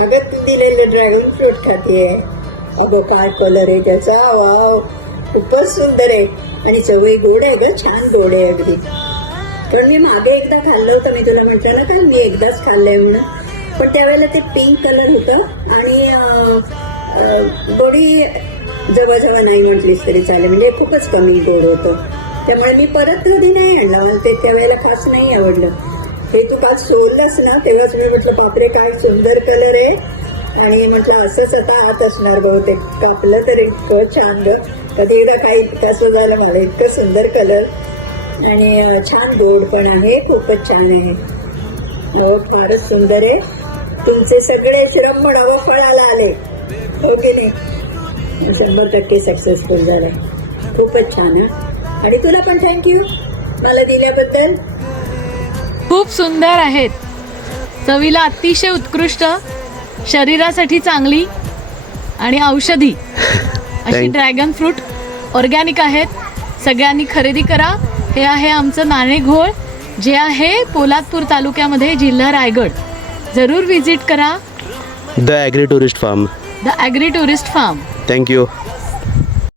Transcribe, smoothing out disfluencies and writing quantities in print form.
अगं तू दिलेलं dragon fruit खातीये. अगं काय कलर आहे त्याचा, वाव खूपच सुंदर आहे. आणि चवही गोड आहे ग, छान गोड आहे अगदी. पण मी मागे एकदा खाल्लं होतं, मी तुला म्हटलं ना का मी एकदाच खाल्लंय म्हणून. पण त्यावेळेला ते पिंक कलर होतं आणि गोडी जवळजवळ नाही म्हटलीस तरी चालेल, म्हणजे खूपच कमी गोड होतं. त्यामुळे मी परत कधी नाही आणलं, मला ते त्यावेळेला खास नाही आवडलं. हे तू काल सोडलंस ना तेव्हाच मी म्हटलं बापरे काय सुंदर कलर आहे. आणि म्हटलं असंच आता आत असणार बहुतेक. कापलं तर इतकं छान ग, कधी एकदा काही कसं झालं मला. इतकं सुंदर कलर आणि छान गोड पण आहे, खूपच छान आहे. हो फारच सुंदर आहे. तुमचे सगळेच रमण फळाला आले हो की नाही. 100% सक्सेसफुल झाले. खूपच छान. आणि तुला पण थँक्यू मला दिल्याबद्दल. खूप सुंदर आहेत, चवीला अतिशय उत्कृष्ट, शरीरासाठी चांगली आणि औषधी अशी ड्रॅगन फ्रूट ऑर्गॅनिक आहेत. सगळ्यांनी खरेदी करा. हे आहे आमचं नाणे घोळ, जे आहे पोलादपूर तालुक्यामध्ये, जिल्हा रायगड. जरूर विजिट करा the agri tourist farm. The agri tourist farm. Thank you.